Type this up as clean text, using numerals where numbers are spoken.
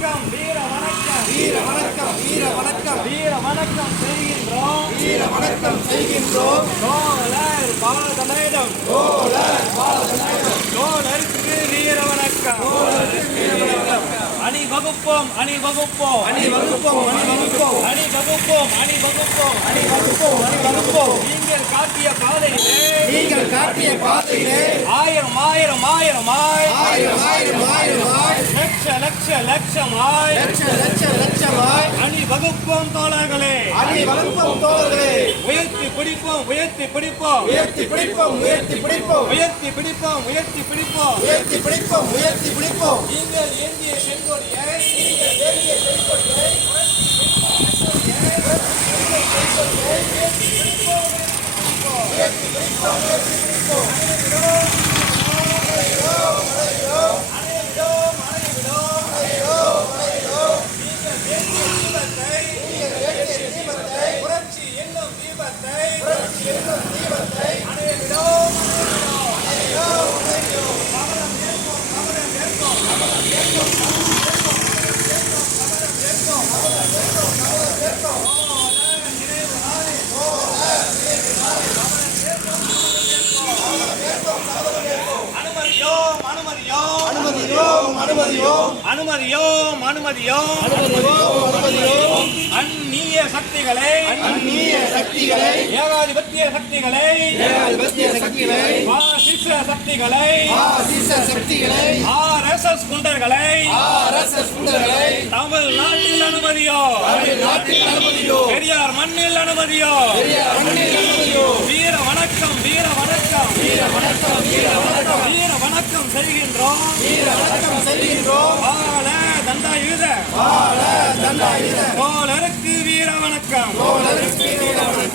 வணக்கம் வீர வணக்கம் வீர வணக்கம் வீர வணக்கம் வீர வணக்கம் செய்கின்றோம் வீர வணக்கம் செய்கின்றோம். தோழர் பாரதமேடம் தோழருக்கு வீர வணக்கம் அணிவகுப்போம் அணிவகுப்போம் அணிவகுப்போம் அணிவகுப்போம் அணிவகுப்போம் அணிவகுப்போம் அணிவகுப்போம் அணிவகுப்போம். நீங்கள் காட்டிய பாதையிலே நீங்கள் காட்டிய பாதையிலே ஆயிரம் ஆயிரம் ஆயிரமாய் ஆயிரம் ஆயிரம் ஆயிரமாய் லட்ச லட்ச லட்சமாய் லட்ச லட்ச லட்சமாய் அணிவகுப்போம் தோழர்களே அணிவகுப்போம் தோழர்களே. உயர்த்தி பிடிப்போம் உயர்த்தி பிடிப்போம் உயர்த்தி பிடிப்போம் உயர்த்தி பிடிப்போம் உயர்த்தி பிடிப்போம் உயர்த்தி பிடிப்போம் உயர்த்தி பிடிப்போம் உயர்த்தி பிடிப்போம். நீங்கள் ஏந்திய செங்கோடியை புரட்சி என்னும் தீபத்தை அணைவிடோம் அனுமதியோம் அனுமதியோம் அனுமதியோம் அனுமதியோம் அனுமதியோம் அனுமதியோம் அனுமதியோம் அனுமதியோம். அந்நிய சக்திகளை அந்நிய சக்திகளை ஏகாதிபத்திய சக்திகளை ஏகாதிபத்திய சக்திகளை பாசிச சக்திகளை பாசிச சக்திகளை RSS குண்டர்களை RSS குண்டர்களை தமிழ்நாட்டில் அனுமதியோ நாட்டில் அனுமதியோ பெரியார் மண்ணில் அனுமதியோ பெரியார் மண்ணில் அனுமதியோ. வீர வணக்கம் வீர வணக்கம் வீர வணக்கம் வீர வணக்கம் வீர வணக்கம் செய்கின்றோம் வீர வணக்கம் செய்கின்றோம். பால தண்டாயுத பால தண்டாயுத தோழருக்கு வீர வணக்கம் தோழருக்கு